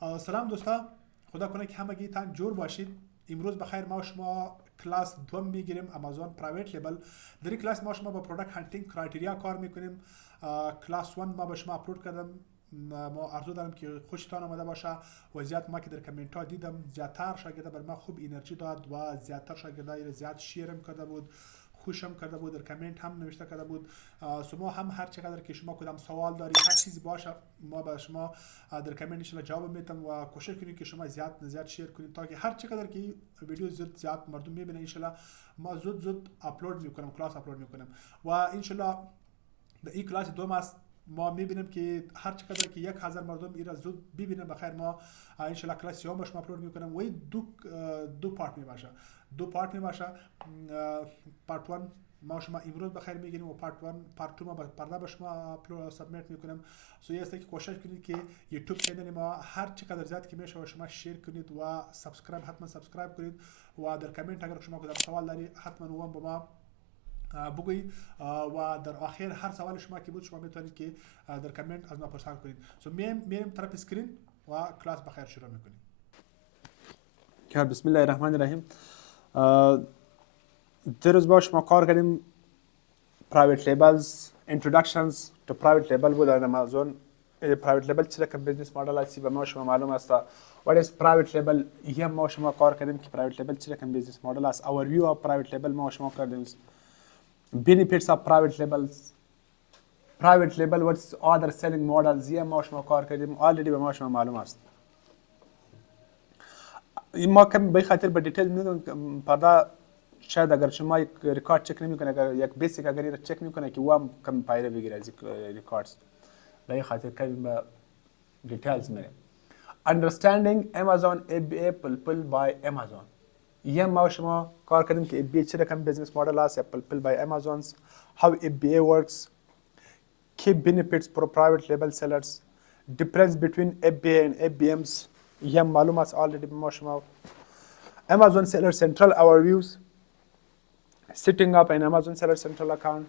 سلام دوستا، خدا کنه که همگی تان جور باشید. امروز بخیر ما و شما کلاس دوم میگیریم، آمازون پرایوت لیبل. در این کلاس ما شما با پروداکت هانتینگ کرایتریا کار میکنیم. کلاس 1 ما به شما اپلود کردم. ما آرزو دارم که خوشتان آمده باشه. وضعیت ما که در کامنت ها دیدم زیادتر شاگردا بر ما خوب انرژی داد و زیادتر شاگردا زیاد شیرم کرده بود، خوشم کرده بود، در کامنت هم نوشته کرده بود. شما هم هر چقدر که شما کدام سوال دارید، هر چیزی باشه ما به شما در کامنت ان جواب میدم و کوشش کنید که شما زیاد شیر کنید تا که هر چقدر که ویدیو زیاد مردم میبینن ان ما زود اپلود میکنم، کلاس اپلود میکنم و ان در این کلاس دوم است. ما میبینیم که هر چقدر که 1000 مردم ایرا زود ببینن بخیر ما ان کلاس یوم باش اپلود میکنم و دو پارت میباشه. پارت 1 ما شما امروز بخیر میگیریم و پارت 2 ما پرده به شما اپلود سابمیت میکنم. سو یه است که کوشش کنید که یوتیوب چنل ما هر چقدر زیاد که میشه شما شیر کنید و حتما سابسکرایب کنید و در کامنت اگر شما کدام سوال داری حتما اون با ما بگویید و در آخر هر سوال شما که بود شما میتونید که در کامنت از ما پرسان کنید. سو میریم طرف اسکرین و کلاس بخیر شروع میکنیم. بسم الله الرحمن الرحیم. در روز با شما کار کردیم پرایوت لیبلز، introductions to private label بود در آمازون. پرایوت لیبل چه که بیزنس مدل است به ما شما معلوم است. what is private label یه ما شما کار کردیم که پرایوت لیبل چه که بیزنس مدل است. overview of private label ما شما کردیم. benefits of private label what is other selling models یه ما شما کار کردیم. already به ما شما معلوم است. ما کم به خاطر به دیتیل میگم پردا شاید اگر شما یک ریکارد چک نمیکنه، اگر یک بیسیک اگر این چک نمیکنه که وام کم پایده بگیره از ریکاردز، به این خاطر کم به دیتیلز میره. understanding Amazon FBA fulfilled by Amazon یه ما شما کار کردیم که FBA چه رقم بیزنس مدل است، fulfilled by Amazon، how FBA works، key benefits for private label sellers، difference between FBA and FBMs یه معلوم است already به ما شما. Amazon Seller Central overviews، setting up an Amazon Seller Central account،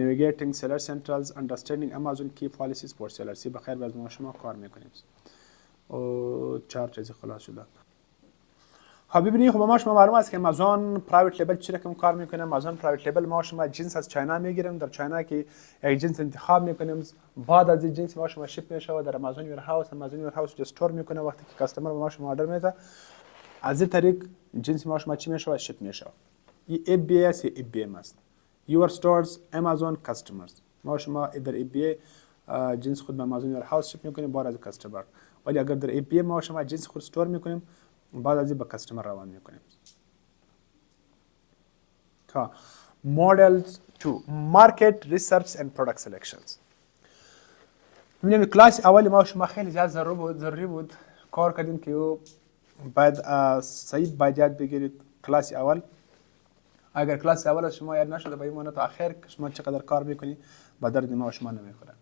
navigating Seller Centrals، understanding Amazon key policies for sellers. بخیر باز ما شما کار میکنیم و 4 چیز خلاص شده. خب ببینید خب ما شما معلوم است که آمازون پرایوت لیبل چه رقم کار میکنه. آمازون پرایوت لیبل ما شما جنس از چاینا میگیریم، در چاینا که یک جنس انتخاب میکنیم، بعد از این جنس ما شما شپ میشه و در آمازون ویرهاوس استور میکنه. وقتی که کاستمر به ما شما آردر میده از این طریق جنس ما شما چی میشه و شپ میشه. این FBA است یا FBM است. Your stores Amazon customers ما شما در FBA جنس خود به آمازون ویرهاوس شپ میکنیم بعد از کاستمر، ولی اگر در FBA ما شما جنس خود استور میکنیم بعد از این به کاستمر روان میکنیم. تا models to market research and product selections. ببینیم کلاس اول ما شما خیلی زیاد ضروری بود کار کردیم که باید صحیح باید یاد بگیرید. کلاس اول اگر کلاس اول شما یاد نشده به این معنی تا آخر شما چقدر کار میکنی به درد ما شما نمیخوره.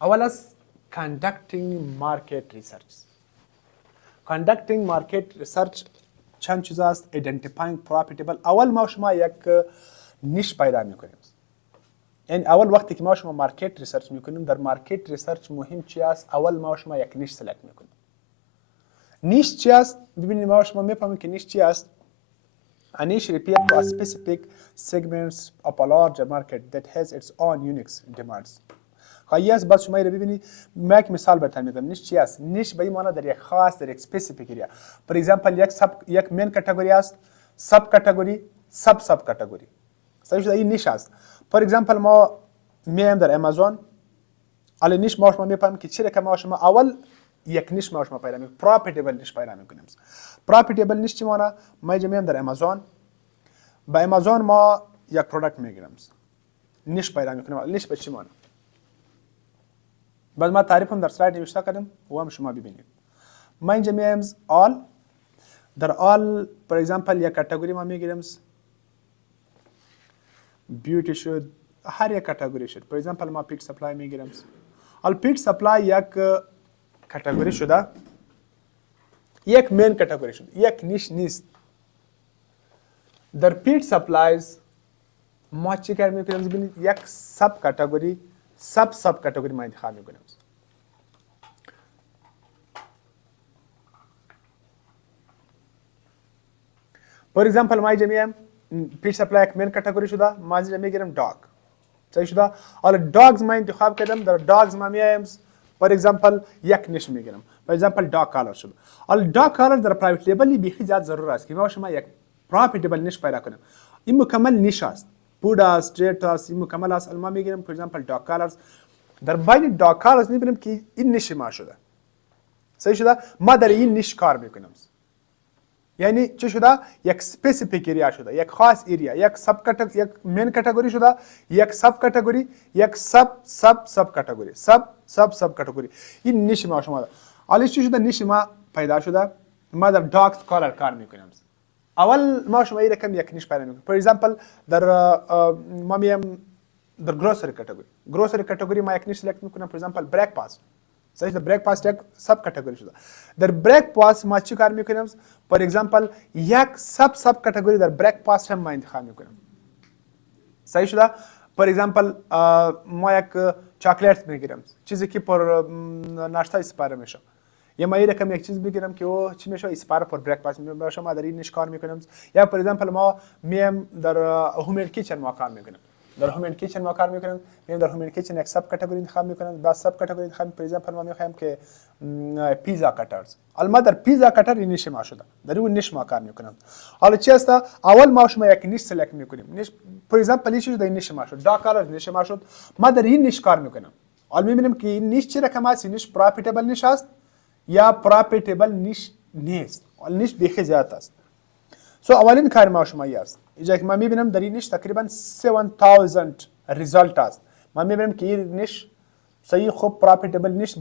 اول از conducting market research. conducting market research چند چیز است. identifying profitable اول ما شما یک نیش پیدا میکنیم. یعنی اول وقتی که ما شما مارکت ریسرچ میکنیم در مارکت ریسرچ مهم چی است. اول ما شما یک نیش سلکت میکنیم. نیش چی است؟ ببینید ما شما میفهمیم که نیش چی است. A niche refers to a specific segments of a larger market that has its own unique demands. خواهی است بعد شما رو ببینید. من یک مثال براتون میگم. نیش چی است؟ نیش به این معنی در یک خاص در یک اسپسیفیک ایریا. فور ایگزامپل یک مین کاتگوری است، ساب کاتگوری، ساب کاتگوری. صحیح شده این نیش است. فور ایگزامپل ما میایم در آمازون، الان نیش ما شما میفهمیم که چه رقم ما شما اول یک نیش ما شما پیدا میکنیم. پروفیتبل نیش پیدا میکنیم. پروفیتبل نیش چی معنی؟ ما اینجا میام در آمازون، با آمازون ما یک پروداکت میگیریم، نیش پیدا میکنیم. نیش به چی معنی؟ بعد ما تعریفم در سلاید نوشته کردم و هم شما ببینید. ما اینجا میایم آل، در آل فور ایگزامپل یک کاتگوری ما میگیریم بیوتی شد، هر یک کاتگوری شد. فور ایگزامپل ما پیت سپلای میگیریم. آل پیت سپلای یک کاتگوری شده، یک مین کاتگوری شد، یک نیش نیست. در پیت سپلایز ما چی کار میکنیم؟ ببینید یک سب کاتگوری ما انتخاب میکنیم. فور اگزامپل ما اینجا میایم پیش سپلای یک مین کاتگوری شده، ما از اینجا میگیرم داگ. صحیح شده؟ حالا داگز ما انتخاب کردم، در داگز ما میایم فور اگزامپل یک نیش میگیرم، فور اگزامپل داگ کالر شده. حالا داگ کالر در پرایوت لیبل بیخی زیاد ضرور است که ما شما یک پروفیتبل نیش پیدا کنیم. این مکمل نیش است، پود است، استریت است، این مکمل است. ما میگیریم فور اگزامپل داگ کالرز. در بین داگ کالرز میبینیم که این نیش ما شده. صحیح شده؟ ما در این نیش کار میکنیم. یعنی چه شده؟ یک اسپسیفیک ایریا شده، یک خاص ایریا، یک سب کاتگوری، یک مین کاتگوری شده، یک سب کاتگوری، یک سب کاتگوری، سب کاتگوری. این نیش ما شما ده. حالا چی شده؟ نیش ما پیدا شده. ما در داگز کالر کار میکنیم. اول ما شما این رقم یک نیش پیدا میکنیم. فور اگزامپل در ما میام در گروسری کاتگوری. گروسری کاتگوری ما یک نیش سلکت میکنم، فور اگزامپل بریک پاست. صحیح، در بریک پاست یک سب کاتگوری شده. در بریک پاست ما چی کار میکنیم؟ فور اگزامپل یک سب کاتگوری در بریک پاست هم ما انتخاب میکنیم. صحیح شده؟ فور اگزامپل ما یک چاکلیت میگیرم، چیزی که پر ناشتا استفاده میشه. یا ما این رقم یک چیز بگیرم که او چی میشه استفاده پر بریک پاست میشه، ما در این نیش کار میکنیم. یا فور اگزامپل ما میم در هوم کیچن ما کار میکنیم. در هوم کیچن ما کار میکنیم، میام در هوم کیچن یک سب کاتگوری انتخاب میکنم، بعد سب کاتگوری انتخاب فور اگزامپل ما میخوایم که پیزا کاترز. حالا در پیزا کاتر این نیش ما شده، در اون نیش ما کار میکنم. حالا چی است؟ اول ما شما یک نیش سلکت میکنیم. نیش فور اگزامپل این شده، این نیش ما شد، داگ کالر نیش ما شد. ما در این نیش کار میکنم. حالا میبینیم که این نیش چه رقم است؟ این نیش پروفیتبل نیش است یا پروفیتبل نیش نیست. حالا نیش بیخی زیاد است. سو اولین کار ما شما است. اینجا که ما میبینم در این نیش تقریبا 7000 ریزالت است. ما میبینیم که این نیش صحیح خوب پروفیتبل نیست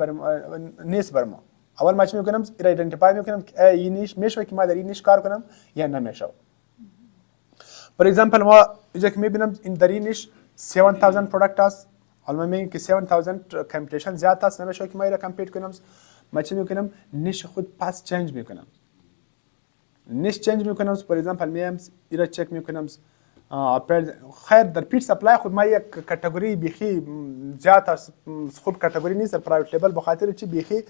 بر ما. اول ما چی میکنم؟ این ایدنتیفای میکنم که این نیش میشه که ما در این نیش کار کنم یا نمیشه. فور اگزامپل ما اینجا که میبینم این در این نیش 7000 پروداکت است. حالا ما میگیم که 7000 کمپیتیشن زیاد است، نمیشه که ما اینا کمپیت کنم. ما چی میکنم؟ نیش خود پس چنج میکنم. نیش چنج میکنم. فور اگزامپل میام ایرا چک میکنم. خیر در پیچ سپلای خود ما یک کاتگوری بیخی زیاد است، خوب کاتگوری نیست در پرایوت لیبل، به خاطر چی بیخی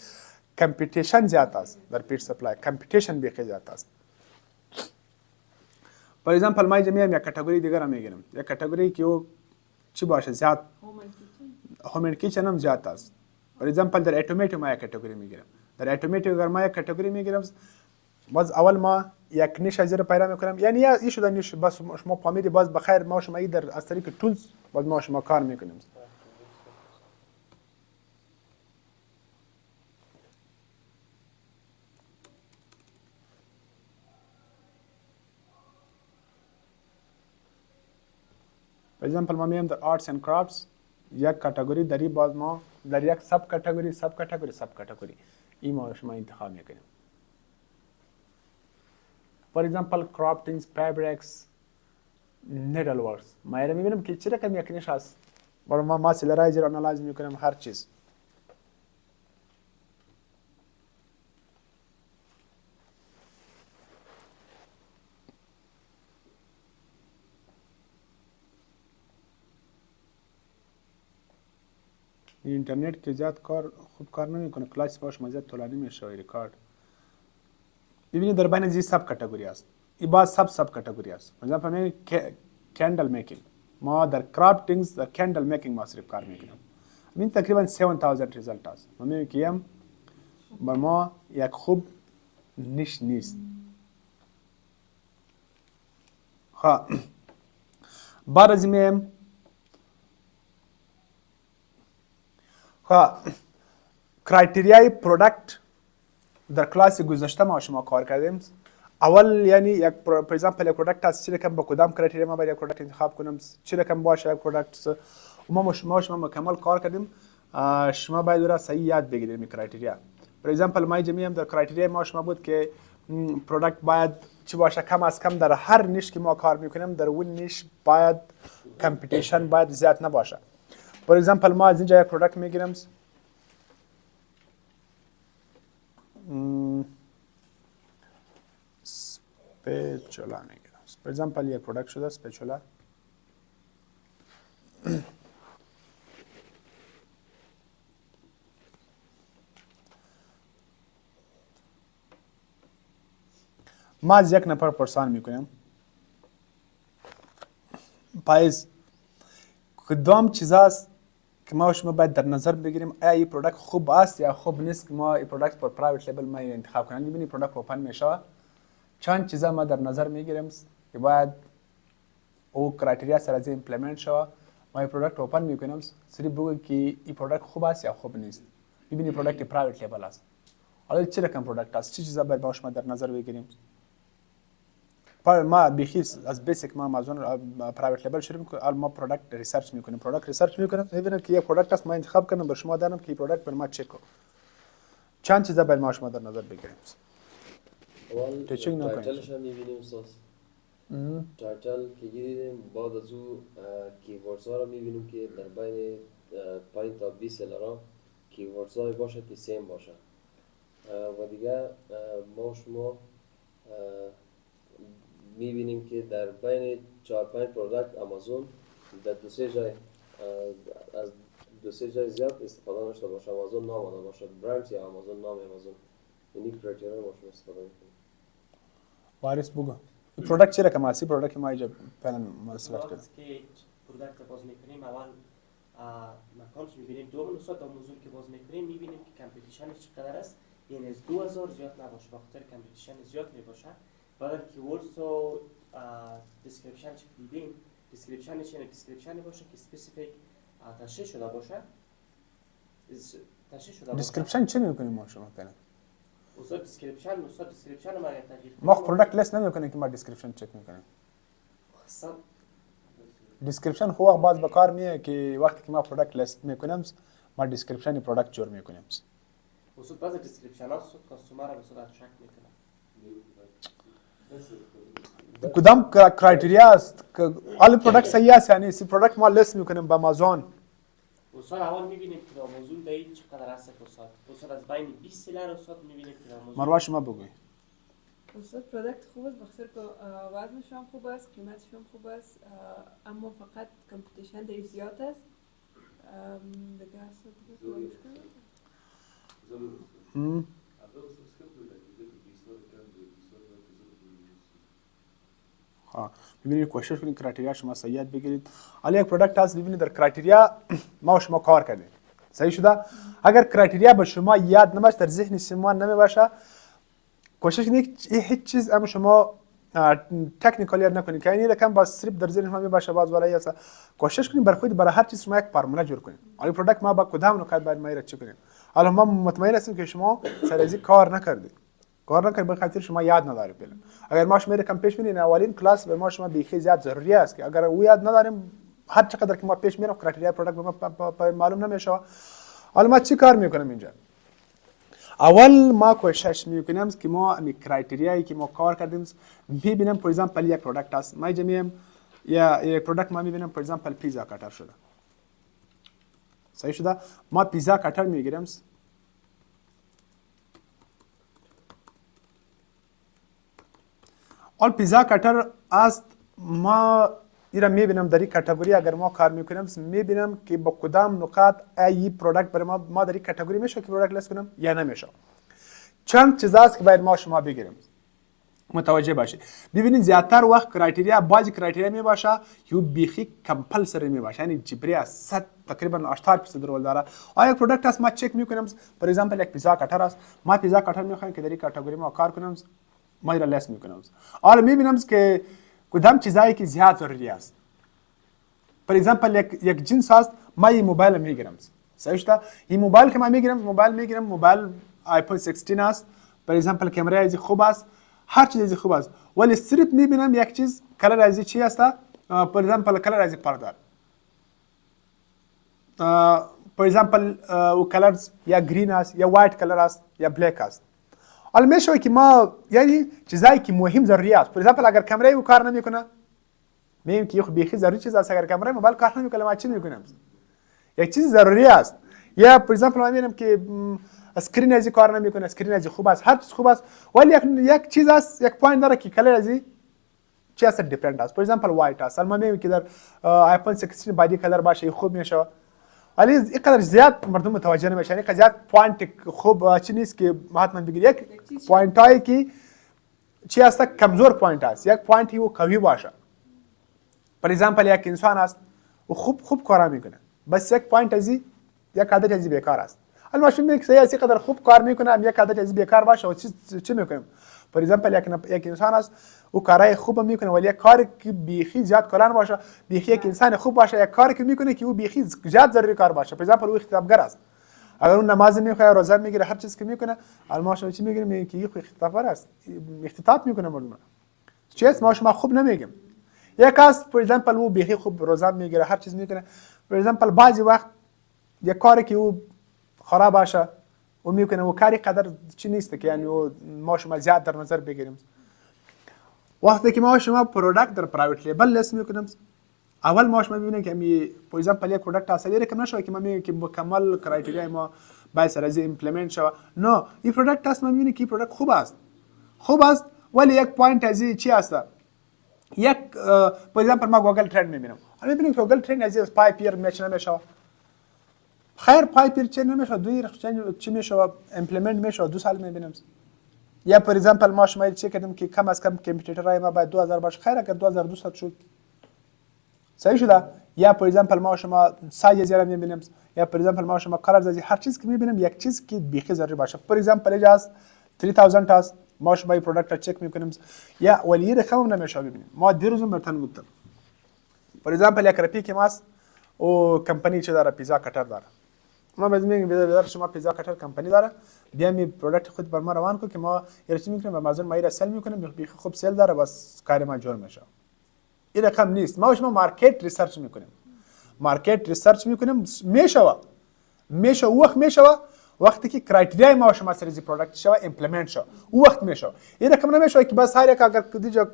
کمپیتیشن زیاد است. در پیچ سپلای کمپیتیشن بیخی زیاد است. فور اگزامپل ما اینجا میام یک کاتگوری دیگر هم میگیرم، یک کاتگوری که او چی باشه زیاد هوم کیچن هم زیاد است. فور اگزامپل در اتوماتیو ما یک کاتگوری میگیرم. در اتوماتیو اگر ما یک کاتگوری میگیرم، باز اول ما یک نیش از زیر پیدا میکنم. یعنی این شده نیش، بس شما فهمیدی. باز بخیر ما شما ای در از طریق تولز باز ما شما کار میکنیم. فور اگزامپل ما میام در آرتس اند کرافتس، یک کاتگوری داری، باز ما در یک سب کاتگوری این ما شما انتخاب میکنیم. For example, craftings, fabrics, needleworks. ما اینا میبینم که چه رقم یک نیش هست. برای ما سیلرایزر آنالایز میکنم هر چیز. اینترنت که زیاد خوب کار نمیکنه، کلاس باش ما زیاد طولانی میشه ریکارد. ببینید در بین از سب کاتگوری است. این باز سب کاتگوری است. مثلا فهمیدید کندل میکینگ. ما در کرافتینگز در کندل میکینگ ما صرف کار میکنیم. این تقریبا 7000 ریزالت است. ما میگیم که بر ما یک خوب نیش نیست. ها بعد از این کرایتریای پروداکت در کلاس گذشته ما شما کار کردیم. اول یعنی یک فور اگزامپل یک پروداکت است، چه رقم با کدام کرایتریا ما باید یک پروداکت انتخاب کنیم، چه رقم باشه یک پروداکت. ما شما مکمل کار کردیم. شما باید را صحیح یاد بگیرید این کرایتریا. فور اگزامپل ما اینجا میام در کرایتریا ما شما بود که پروداکت باید چه باشه، کم از کم در هر نیش که ما کار میکنیم در اون نیش باید کمپیتیشن باید زیاد نباشه. فور اگزامپل ما از اینجا یک پروداکت میگیریم، اسپچولا میگیرم. فور اگزامپل یک پروداکت شده اسپچولا. ما از یک نفر پرسان میکنیم پایز کدام چیز است که ما و شما باید در نظر بگیریم آیا این پروداکت خوب است یا خوب نیست که ما این پروداکت پر پرایوت لیبل ما انتخاب کنیم. می‌بینی پروداکت اوپن میشه چند چیزا ما در نظر میگیریم که باید او کرایتریا سر از ایمپلمنت شوه. ما این پروداکت اوپن میکنیم سری بگو که این پروداکت خوب است یا خوب نیست. می‌بینی پروداکت پرایوت لیبل است. حالا چه رقم پروداکت است؟ چه چیزا باید با شما در نظر بگیریم؟ ما بیخیس از بیسیک ما آمازون پرایوت لیبل شروع میکنیم. ما پروداکت ریسرچ میکنیم. پروداکت ریسرچ میکنیم میبینیم که یه پروداکت است ما انتخاب کنیم بر شما دارم که این پروداکت بر ما چک کنه. چند چیزا باید ما شما در نظر بگیریم. اول تایتلش هم میبینیم ساس تایتل که گیریم بعد از او کیوردز ها رو میبینیم که در بین 5 تا 20 سلرها کیوردز های باشه که سیم باشه و دیگه ما شما میبینیم که در بین 4-5 پروداکت آمازون در دو-سه جای از دو-سه جای زیاد استفاده نشده باشه. آمازون نام آمده باشه برند یا آمازون نام آمازون. اینی کرایتریا ما شما استفاده میکنیم. وارث بگو پروداکت چه رقم است؟ پروداکت ما اینجا پلن مصرف کنیم که پروداکت باز میکنیم اول مکانش میبینیم دوم نسبت به موضوع که باز میکنیم میبینیم که کمپیتیشنش چقدر است. یعنی از 2000 زیاد نباشه بخاطر کمپیتیشن زیاد میباشه. بعد کیوردز و دیسکریپشن چه دیدیم دیسکریپشنش یعنی دیسکریپشنی باشه که اسپسیفیک تشریح شده باشه. دیسکریپشن چه میکنیم ما شما پلن؟ استاد دیسکریپشن ما تغییر ما پروداکت لیست نمیکنیم که ما دیسکریپشن چک میکنیم. دیسکریپشن خو وقت باز به کار میاد که وقتی که ما پروداکت لیست میکنیم ما دیسکریپشن پروداکت جور میکنیم. استاد بعضی دیسکریپشن ها کاستومر رو به صورت شک میکنه. کدام کرایتریا است که آل پروداکت صحیح است یعنی سی پروداکت ما لیست میکنیم به آمازون. استاد اول میبینیم که آمازون دایی چقدر است استاد از بین 20 سلر استاد میبینیم که آمازون مروه شما بگوی. استاد پروداکت خوب است بخاطر که وزنش هم خوب است قیمتش هم خوب است اما فقط کمپیتیشن در زیاد است. دیگه ببینید کوشش کنید کرایتریا شما صحیح بگیرید. حالا یک پروداکت هست ببینید در کرایتریا ما و شما کار کردیم صحیح شده. اگر کرایتریا به شما یاد نباشه در ذهن شما نمیباشه کوشش کنید هیچ چیز اما شما تکنیکال یاد نکنید که این رقم با صرف در ذهن شما میباشه باز ولی است. کوشش کنید برای هر چیز شما یک فرموله جور کنید. حالا پروداکت ما با کدام نکات باید ما را چک کنیم. حالا ما مطمئن هستیم که شما سر از کار نکردید به خاطر شما یاد ندارید. اگر ما شما رقم پیش میرین اولین کلاس به ما شما بیخی زیاد ضروری است که اگر او یاد نداریم هر چقدر که ما پیش میریم کرایتریا پروداکت به ما معلوم نمیشه. حالا ما چی کار میکنیم اینجا؟ اول ما کوشش میکنیم که ما این کرایتریایی که ما کار کردیم میبینیم. فور ایگزامپل یک پروداکت است ما جمعیم یا یک پروداکت ما میبینیم فور ایگزامپل پیزا کاتر شده صحیح شده. ما پیزا کاتر میگیریم آل پیزا کاتر است. ما ایرا میبینم در این کاتگوری اگر ما کار میکنیم میبینم که با کدام نکات ای پروداکت برای ما در این کاتگوری میشه که پروداکت لیست کنیم یا نمیشه. چند چیز است که باید ما شما بگیریم متوجه باشید. ببینید زیادتر وقت کرایتریا بعضی کرایتریا می باشه که بیخی کمپلسری می باشه یعنی جبری است 100 تقریبا 80% رول داره. آیا پروداکت است ما چک میکنیم فور ایگزامپل یک پیزا کاتر است ما پیزا کاتر میخوایم که در این کاتگوری ما کار کنیم ما ایرا لیست میکنیم. حالا میبینیم که کدام چیزایی که زیاد ضروری است. فور ایگزامپل یک جنس است ما این موبایل میگیرم صحیح شده. این موبایل که ما میگیرم موبایل آیفون 16 است. فور ایگزامپل کامرا از خوب است هر چیز از خوب است ولی صرف میبینم یک چیز کلر از چی است. فور ایگزامپل کلر از پرده فور ایگزامپل او کلرز یا گرین است یا وایت کلر است یا بلک است. حالا میشه که ما یعنی چیزایی که مهم ضروری است. فور ایگزامپل اگر کامرای او کار نمیکنه میگیم که خب بیخی ضروری چیز است. اگر کامرای موبایل کار نمیکنه ما چی میکنیم؟ یک چیز ضروری است. یا فور ایگزامپل ما میبینیم که اسکرین ازی کار نمیکنه اسکرین ازی خوب است هر چیز خوب است ولی یک چیز است یک پوینت داره که کلر ازی چی است دیفرنت است. فور ایگزامپل وایت است. ما میبینیم که در آیفون 16 بادی کلر باشه خوب میشه ولی اینقدر زیاد مردم متوجه نمیشن. اینقدر زیاد پوینت خوب چی نیست که حتما بگیر. یک پوینت هایی که چی است کمزور پوینت است یک پوینتی و قوی باشه فور ایگزامپل یک انسان است و خوب کار میکنه، بس یک پوینت ازی یک عدد ازی بیکار است. حالا ما میبینیم که سیاسی قدر خوب کار میکنه، هم یک عدد ازی بیکار باشه و چی میکنیم؟ فور ایگزامپل یک انسان است او کارهای خوب میکنه ولی یک کاری که بیخی زیاد کلان باشه، بیخی یک انسان خوب باشه یک کاری که میکنه که او بیخی زیاد ضروری کار باشه. فور ایگزامپل او اختطافگر است، اگر اون نماز میخواد روزه میگیره هر چیز که میکنه، ما شما چی میگیم که این اختطافگر است، اختطاف میکنه مردم. چیست ما شما خوب نمیگیم. یک است فور ایگزامپل او بیخی خوب روزه میگیره هر چیز میکنه، فور ایگزامپل بعضی وقت یک کاری که او خراب باشه و میکنه و کاری قدر چی نیست که یعنی ما شما زیاد در نظر بگیریم. وقتی که ما شما پروداکت در پرایوت لیبل لیست میکنیم، اول ما شما ببینیم که می فور ایگزامپل یک پروداکت اصلی رقم نشه که ما میگیم که مکمل کرایتریا ما باید سر از ایمپلمنت شود. نه، این پروداکت است ما میبینیم که این پروداکت خوب است ولی یک پوینت از چی است؟ یک فور ایگزامپل ما گوگل ترند میبینم، حالا میبینیم که گوگل ترند از 5 پیر میچ نمیشه. خیر 5 پیر چه نمیشه، چی میشه ایمپلمنت میشه 2 سال میبینیم. یا فور ایگزامپل ما شما چک کردیم که کم از کم کامپیوتر ما باید 2000 باشه، خیر اگر 2200 شد صحیح شده. یا فور ایگزامپل ما شما سایز زیرا میبینیم، یا فور ایگزامپل ما شما کلرز از هر چیز که میبینیم یک چیز که بیخی ضروری باشه. فور ایگزامپل اینجاست 3000 تاست ما شما این پروداکت را چک میکنیم یا ولی رقم نمیشه ببینیم. ما دیروز مرتن گفتم فور ایگزامپل یک رفیق ماست و کمپانی چه داره، پیزا کاتر داره. ما باید میگیم بدر شما پیزا کاتر کمپانی داره، بیا می پروداکت خود بر ما روان کو که ما یه چیز میکنیم و مازن ما را سل میکنیم، بیخی خوب سل داره بس کار ما جور میشه. این رقم نیست. ما شما مارکت ریسرچ میکنیم، میشه وقت میشه وقتی که کرایتریا ما شما سر از پروداکت شو ایمپلمنت شو او وقت میشه. این رقم نمیشه که بس هر یک اگر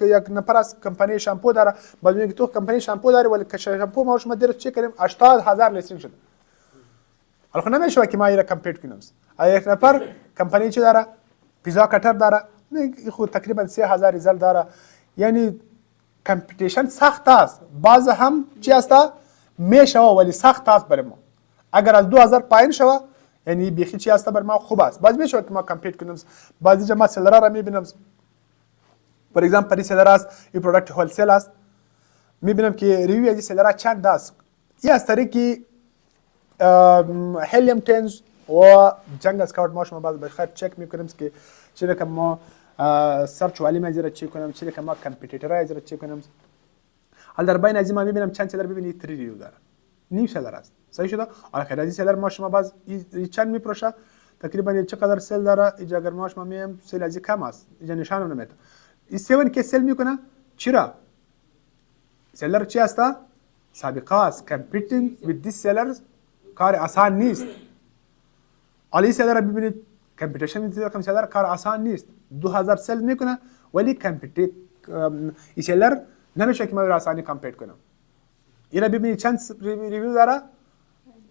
یک نفر از کمپانی شامپو داره بعد میگه تو کمپانی شامپو داری ولی که شامپو ما شما درست چک کردیم 80000 لیستینگ شده. حالا نمیشه که ما این را کمپیت کنیم. یک نفر کمپانی چه داره، پیزا کاتر داره، میگه خود تقریبا 3000 ریزالت داره. یعنی کمپیتیشن سخت است، باز هم چی است میشه ولی سخت است برای ما. اگر از 2000 پایین شوه یعنی بیخی چی است برای ما خوب است، باز میشه که ما کمپیت کنیم. بعضی جا ما سلرا را میبینیم، فور ایگزامپل سلرا است این پروداکت هول سیل است، میبینیم که ریویو از سلرا چند است. این از طریقی هلیوم تنز و جنگل اسکاوت ما شما باز بخیر چک میکنیم که چه رقم ما سرچ والی مزیر چک کنیم، چه رقم ما کمپیوتر ازیر چک کنیم. حالا در بین از ما میبینم چند سلر ببینید 3 ریویو داره، نیم سلر است صحیح شده. حالا خیر از این سلر ما شما باز چند میپروشه تقریبا چقدر سل داره. اینجا اگر ما شما میگیم سل از کم است اینجا نشانم نمیده. این 7 که سل میکنه چرا سلر چی است؟ سابقه است. کمپیتینگ with these sellers کار آسان نیست. حالا این سلر ببینید کمپیتیشن میتونه کم سلر کار آسان نیست. 2000 سل میکنه ولی این سلر نمیشه که ما رو آسانی کمپیت کنم. اینا ببینید چند ریویو داره،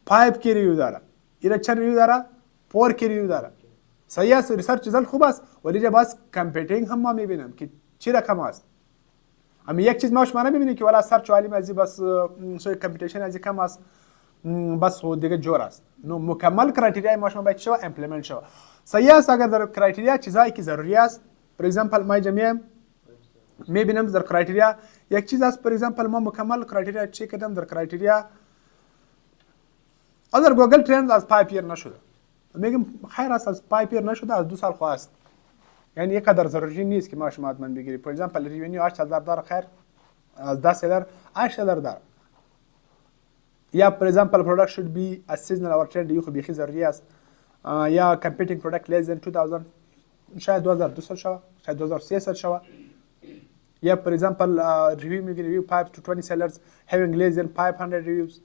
5 کی ریویو داره، اینا چند ریویو داره، 4 کی ریویو داره. صحیح است، ریسرچ زل خوب است ولی جا باز کمپیتینگ هم ما میبینیم که چی رقم است. اما یک چیز ما شما نمیبینید که والا سرچ عالم ازی بس سوی کمپیتیشن ازی کم است بس خود دیگه جور است. نو مکمل کرایتریا ما شما باید شو ایمپلمنت شو. صحیح است اگر در کرایتریا چیزایی که ضروری است، فور ایگزامپل ما جمعی میبینم در کرایتریا یک چیز است. فور ایگزامپل ما مکمل کرایتریا چک کردم در کرایتریا اگر گوگل ترند از 5 پیر نشده، میگم خیر است از 5 پیر نشده از 2 سال خواست، یعنی یک قدر ضروری نیست که ما شما حتما بگیری. فور ایگزامپل ریونیو 8000 داره، خیر از 10000 8000 داره. یا فور ایگزامپل پروداکت شود بی از سیزنال اور ترند یو خو بیخی ضروری است. یا کمپیتینگ پروداکت لیس دن 2000 شاید 2200 شوه، شاید 2300 شوه. یا فور ایگزامپل ریویو میگیری ریویو 5 to 20 sellers having less than 500 reviews.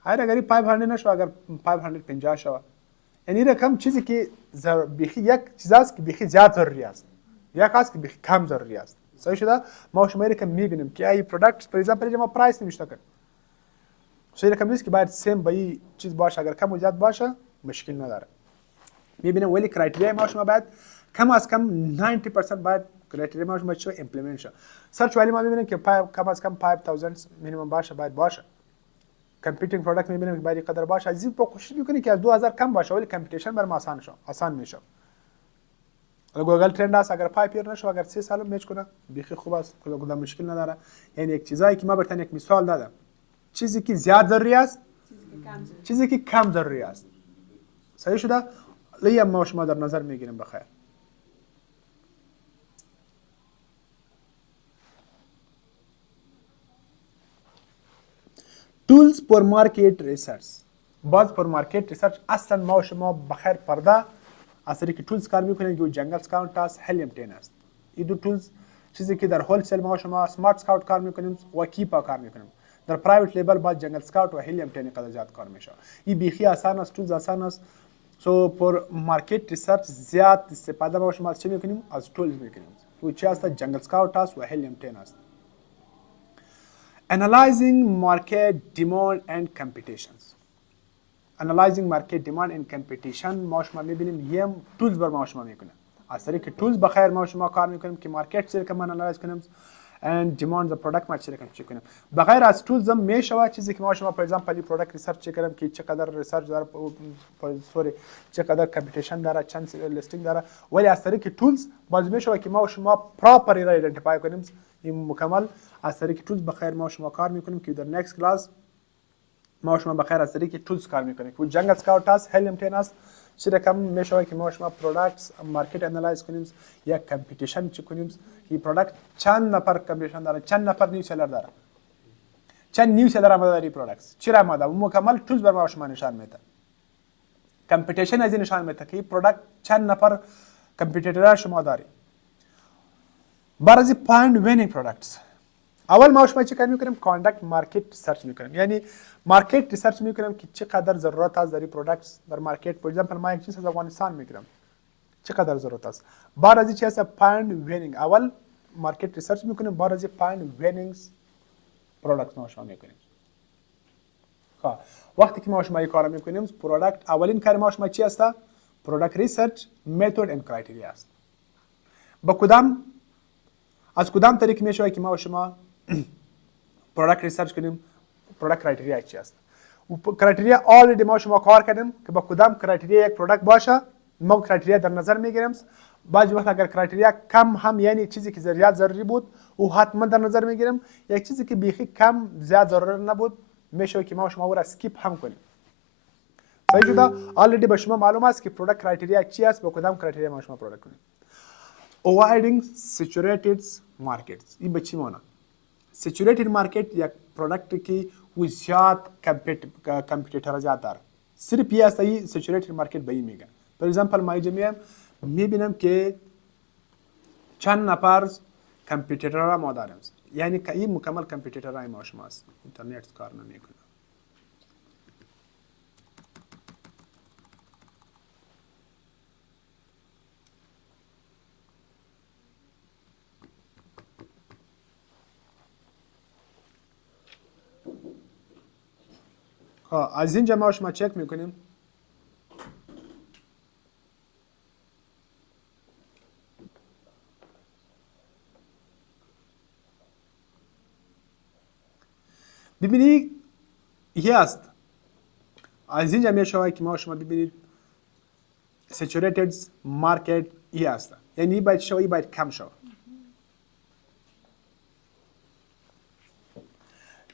هر اگر 500 نشو اگر 550 شوه یعنی رقم چیزی که بیخی یک چیز است که بیخی زیاد ضروری است، یک است که بیخی کم ضروری است. صحیح شده. ما شما رقم میبینیم که ای پروداکت فور ایگزامپل ما پرایس نمیشته کنیم. صحیح رقم نیست که باید سیم با این چیز باشه، اگر کم و زیاد باشه مشکل نداره. میبینیم ولی کرایتریا ما شما باید کم از کم 90% باید کرایتریا ما شما چه ایمپلمنت شه. سرچ ولی ما میبینیم که کم از کم 5000 مینیمم باشه، باید باشه. کمپیتینگ پروداکت میبینیم که باید قدر باشه. از این کوشش میکنی که از 2000 کم باشه ولی کمپیتیشن بر ما آسان میشه. حالا گوگل ترند است، اگر 5 year نشه اگر 3 سال میچ کنه بیخی خوب است، کدام مشکل نداره. یعنی یک چیزایی که ما براتون یک مثال دادم، چیزی که زیاد ضروری است، چیزی که کم ضروری است. صحیح شده؟ لیه ما شما در نظر میگیریم بخیر. tools for market research. باز پر مارکت ریسرچ اصلا ما شما بخیر پرده از طریق تولز کار میکنیم که جنگل سکاوت است، هلیوم 10 است. این دو تولز چیزی که در هول سیل ما شما سمارت سکاوت کار میکنیم و کیپا کار میکنیم. در پرایوت لیبل باز جنگل سکاوت و هلیوم 10 قدر زیاد کار میشه. این بیخی آسان است، تولز آسان است. سو پر مارکت ریسرچ زیاد استفاده ما شما از چی میکنیم؟ از تولز میکنیم. تو چی است؟ جنگل سکاوت است و هلیوم 10 است. Analyzing market demand and competitions. Analyzing market demand and competition ما شما میبینیم یه تولز بر ما شما میکنه. از طریق تولز بخیر ما شما کار میکنیم که مارکت چه رقم انالایز کنیم and demand the product ما چه رقم چک کنیم. بغیر از تولز هم میشه چیزی که ما شما فور اگزامپل پروداکت ریسرچ چک کنیم که چقدر ریسرچ داره، چقدر کمپیتیشن داره، چند لیستینگ داره، ولی از طریق تولز باز میشه که ما شما پراپرلی آیدنتیفای کنیم. این مکمل از طریق تولز بخیر ما شما کار میکنیم که در نیکست کلاس ما شما بخیر از طریق تولز کار میکنیم که جنگل سکاوت است، هلیوم 10 است. چه رقم میشه که ما شما پروداکتس مارکت انالایز کنیم یا کمپیتیشن چک کنیم. این پروداکت چند نفر کمپیتیشن داره، چند نفر نیو سیلر داره، چند نیو سیلر آمده داره پروداکتس چرا آمده، مکمل تولز بر ما شما نشان میده. کمپیتیشن از این نشان میده که این پروداکت چند نفر کمپیتیتور شما داری. بعضی پوینت وینینگ پروداکتس اول ما شما چه کار میکنیم؟ کاندکت مارکت ریسرچ میکنیم، یعنی مارکت ریسرچ میکنیم که چقدر ضرورت است در این پروداکتس در مارکت. فور اگزامپل ما یک چیز از افغانستان میگیرم، چقدر ضرورت است. بعد از این چیز پوینت وینینگ اول مارکت ریسرچ میکنیم، بعد از این پوینت وینینگز پروداکت ما شما میکنیم. خب وقتی که ما شما این کارا میکنیم پروداکت اولین کار ما شما چی است؟ پروداکت ریسرچ متد اند کرایتریا است. با کدام از کدام طریق میشه که ما شما پروداکت ریسرچ کنیم؟ پروداکت کرایتریا چی است؟ و کرایتریا آلردی ما شما کار کردیم که با کدام کرایتریا یک پروداکت باشه ما کرایتریا در نظر میگیریم. بعضی وقت اگر کرایتریا کم هم یعنی چیزی که زیاد ضروری بود او حتما در نظر میگیریم، یک چیزی که بیخی کم زیاد ضروری نبود میشه که ما شما او را اسکیپ هم کنیم. صحیح شده؟ آلردی به شما معلوم است که پروداکت کرایتریا چی است، با کدام کرایتریا ما شما پروداکت کنیم. Avoiding saturated markets. این به چی معنی؟ saturated market یک پروداکت که او زیاد کمپیتیتور زیاد داره. صرف یه است این saturated market به این میگن. فور اگزامپل ما اینجا میبینم که چند نفر کمپیتیتور ما داریم، یعنی که این مکمل کمپیتیتور ما شما است. اینترنت کار نمیکنه. از اینجا ما شما چک میکنیم ببینید یه است. از اینجا میشه که ما شما ببینید saturated market یه است، یعنی باید شوی باید کم شود.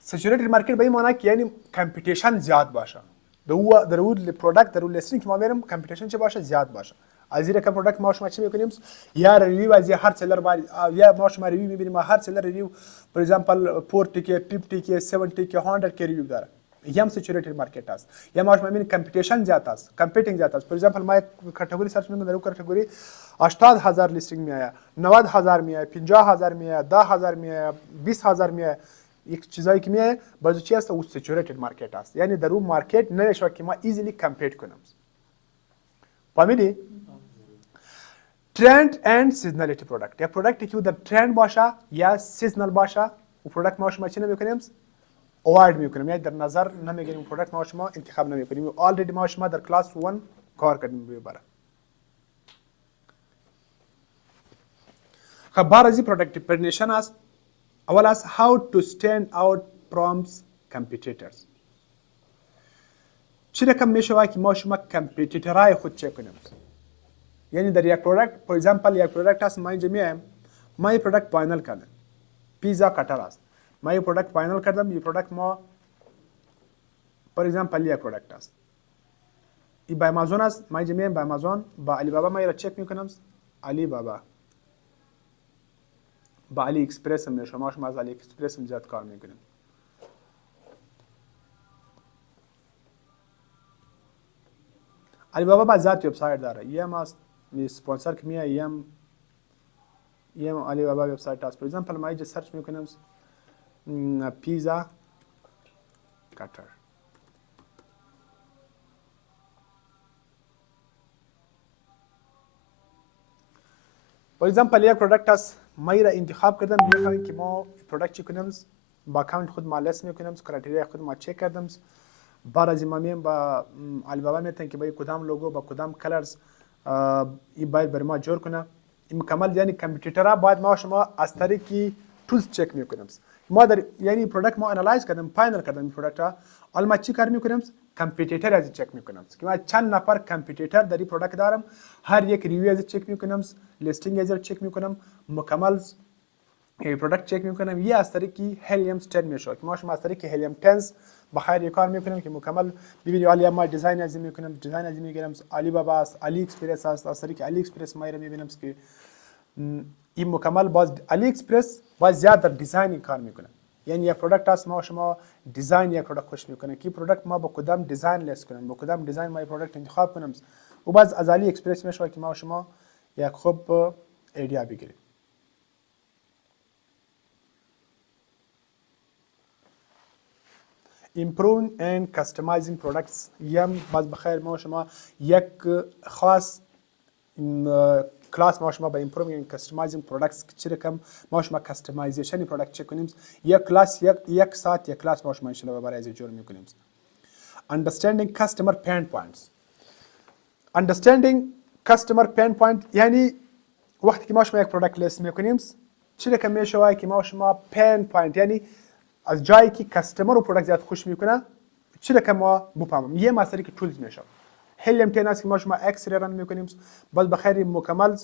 saturated market به این معنی که یعنی کمپیتیشن زیاد باشه. در اون پروداکت در اون لیستینگ که ما میریم کمپیتیشن چه باشه؟ زیاد باشه. از این رقم پروداکت ما شما چی میکنیم؟ یا ریویو از هر سلر باید یا ما شما ریویو میبینیم، هر سلر ریویو فور اگزامپل 40 که 50 که 70 که 100 که ریویو داره. هم saturated market است. یا ما شما میبینیم کمپیتیشن زیاد است، کمپیتینگ زیاد است. فور اگزامپل ما یک کاتگوری سرچ میکنم، در اون کاتگوری 80000 لیستینگ میاد، 90000 میاد، 50000 میاد، 10000 میاد، 20000 میاد. یک چیزایی که میاد بازو چی است؟ او saturated market است، یعنی در اون مارکت نمیشه که ما ایزیلی کمپیت کنیم. فهمیدی؟ ترند اند سیزنالیتی پروداکت، یک پروداکتی که در ترند باشه یا سیزنال باشه و پروداکت ما شما چی نمیکنیم؟ اوارد میکنیم، یعنی در نظر نمیگیریم، پروداکت ما شما انتخاب نمیکنیم. آلردی ما شما در کلاس 1 کار کردیم ببره. خب بعضی پروداکت پرزنتیشن است. اول است how to stand out from competitors. چی رقم میشه که ما شما کمپیتیتورای خود چک کنیم؟ یعنی در یک پروداکت فور اگزامپل یک پروداکت هست، ما اینجا میایم ما یک پروداکت فاینال کردم، پیزا کاتر است، ما یک پروداکت فاینال کردم، این پروداکت ما فور اگزامپل یک پروداکت است، این با امازون است، ما اینجا میایم با امازون با علی بابا ما را چک میکنم، علی بابا با علی اکسپرس هم شما از علی اکسپرس هم زیاد کار میکنیم. علی بابا با ذات وبسایت داره، یم است می اسپانسر که میاد یم علی بابا وبسایت است. فور اگزامپل ما اینجا سرچ میکنم پیزا کاتر، فور اگزامپل یک پروداکت است، ما را انتخاب کردم، میخوایم که ما پروداکت چی کنیم، با اکانت خود ما لست میکنیم، کرایتریا خود ما چک کردم، بعد از ما میایم با علی بابا میتونیم که با کدام لوگو با کدام کلرز این باید بر ما جور کنه، این مکمل یعنی کامپیوترها باید ما شما از طریق تولز چک میکنیم. ما در یعنی پروداکت ما انالایز کردم، فاینال کردم این پروداکت ها، حالا ما چی کار میکنیم؟ کامپیوتر از چک میکنم که ما چند نفر کامپیوتر در این پروداکت دارم، هر یک ریویو از چک میکنم، لیستینگ از چک میکنم، مکمل پروداکت چک میکنم. یه از طریق هلیوم 10 میشه که ما شما از طریق هلیوم 10 بخیر کار میکنیم که مکمل ببینید. حالا ما دیزاین از میکنم، دیزاین از میگیرم، علی بابا است، علی اکسپرس است، از طریق علی اکسپرس ما رو میبینم که این مکمل باز علی اکسپرس باز زیاد در دیزاین کار میکنه. یعنی یک پروداکت است ما شما دیزاین یک پروداکت خوش میکنه که پروداکت ما با کدام دیزاین لیست کنیم، با کدام دیزاین ما پروداکت انتخاب کنیم و باز از علی اکسپرس میشه که ما شما یک خوب ایده بگیریم. improving and customizing products یم باز بخیر ما شما یک خاص کلاس ما شما با improving and customizing products چی رقم ما شما کاستمایزیشن پروداکت چک کنیم، یک کلاس یک ساعت یک کلاس ما شما ان شاء الله برای از جور میکنیم. understanding customer pain points understanding customer pain point یعنی وقتی که ما شما یک پروداکت لیست میکنیم چی رقم میشه که ما شما پین پوینت یعنی از جایی که کاستمر و پروداکت زیاد خوش میکنه چی رقم ما بفهمم. یه مسئله که تولز میشه هلیوم 10 است که ما شما اکس رن میکنیم، باز بخیر مکمل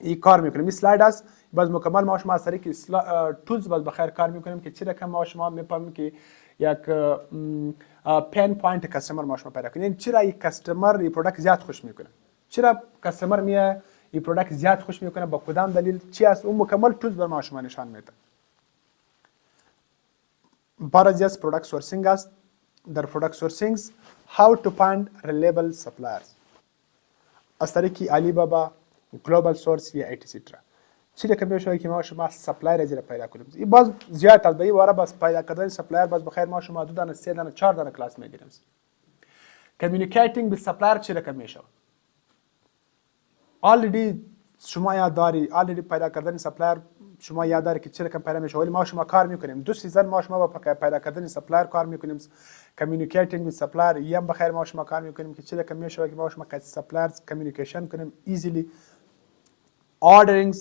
این کار میکنیم. این اسلاید است باز مکمل ما شما از طریق تولز باز بخیر کار میکنیم که چی رقم ما شما میفهمیم که یک پین پوینت کاستمر ما شما پیدا کنیم. یعنی چرا این کاستمر این پروداکت زیاد خوش میکنه، چرا کاستمر میاد این پروداکت زیاد خوش میکنه، با کدام دلیل چی است، اون مکمل تولز بر ما شما نشان میده. بعد از پروداکت سورسینگ است. در پروداکت سورسینگ how to find reliable suppliers از طریق علی بابا، گلوبال سورس یا ایتیسیترا چی رقم میشه که ما شما سپلایر از پیدا کنیم. این باز زیاد است، به این واره باز پیدا کردن سپلایر باز بخیر ما شما 2 دانه 3 دانه 4 دانه کلاس میگیریم. کمیونیکیتینگ with سپلایر چی رقم میشه، آلردی شما یاد داری، آلردی پیدا کردن سپلایر شما یاد داری که چه رقم پیدا میشه، ولی ما شما کار میکنیم 2 سیزن ما شما با پیدا کردن سپلایر کار میکنیم. کمیونیکیتینگ with سپلایر یم بخیر ما شما کار میکنیم که چه رقم میشه که ما شما با سپلایرز کمیونیکیشن کنیم ایزیلی. ordering